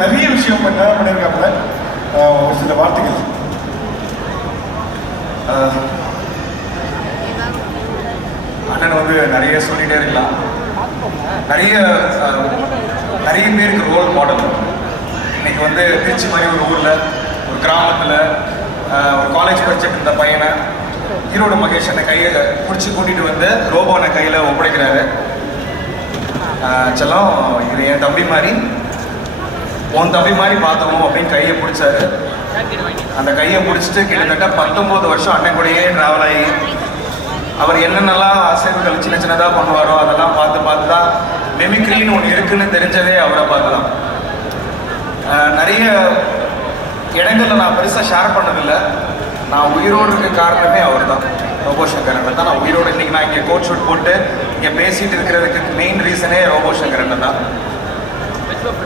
நிறைய விஷயம் பண்ணியிருக்காப்புல. ஒரு சில வார்த்தைகள். அண்ணன் வந்து நிறைய சொல்லிட்டே இருக்கலாம். நிறைய பேருக்கு ரோல் மாடல். இன்னைக்கு வந்து திருச்சி மாதிரி ஒரு ஊரில், ஒரு கிராமத்தில் ஒரு காலேஜ் படிச்சுட்டு இருந்த பையனை ஈரோடு மகேஷ் அந்த கையை பிடிச்சி கூட்டிகிட்டு வந்து ரோபோனை கையில் ஒப்படைக்கிறாரு. செல்லம், இது என் தம்பி மாதிரி, உன் தம்பி மாதிரி பார்த்தோம் அப்படின்னு கையை பிடிச்சாரு. அந்த கையை பிடிச்சிட்டு கிட்டத்தட்ட 19 வருஷம் அண்ணன் கூடயே ட்ராவல் ஆகி அவர் என்னென்னலாம் அசைவுகள் சின்ன சின்னதாக பண்ணுவாரோ அதெல்லாம் பார்த்து தான் மிமிக்ரின்னு ஒன்று இருக்குன்னு தெரிஞ்சதே அவரை பார்த்து தான். நிறைய இடங்களில் நான் பெருசாக ஷேர் பண்ணதில்லை. நான் உயிரோடு இருக்க காரணமே அவர் தான், ரோபோ சங்கர் தான். நான் உயிரோடு இன்றைக்கி நான் இங்கே கோட் ஷூட் போட்டு இங்கே பேசிகிட்டு இருக்கிறதுக்கு மெயின் ரீசனே ரோபோ சங்கர் தான்.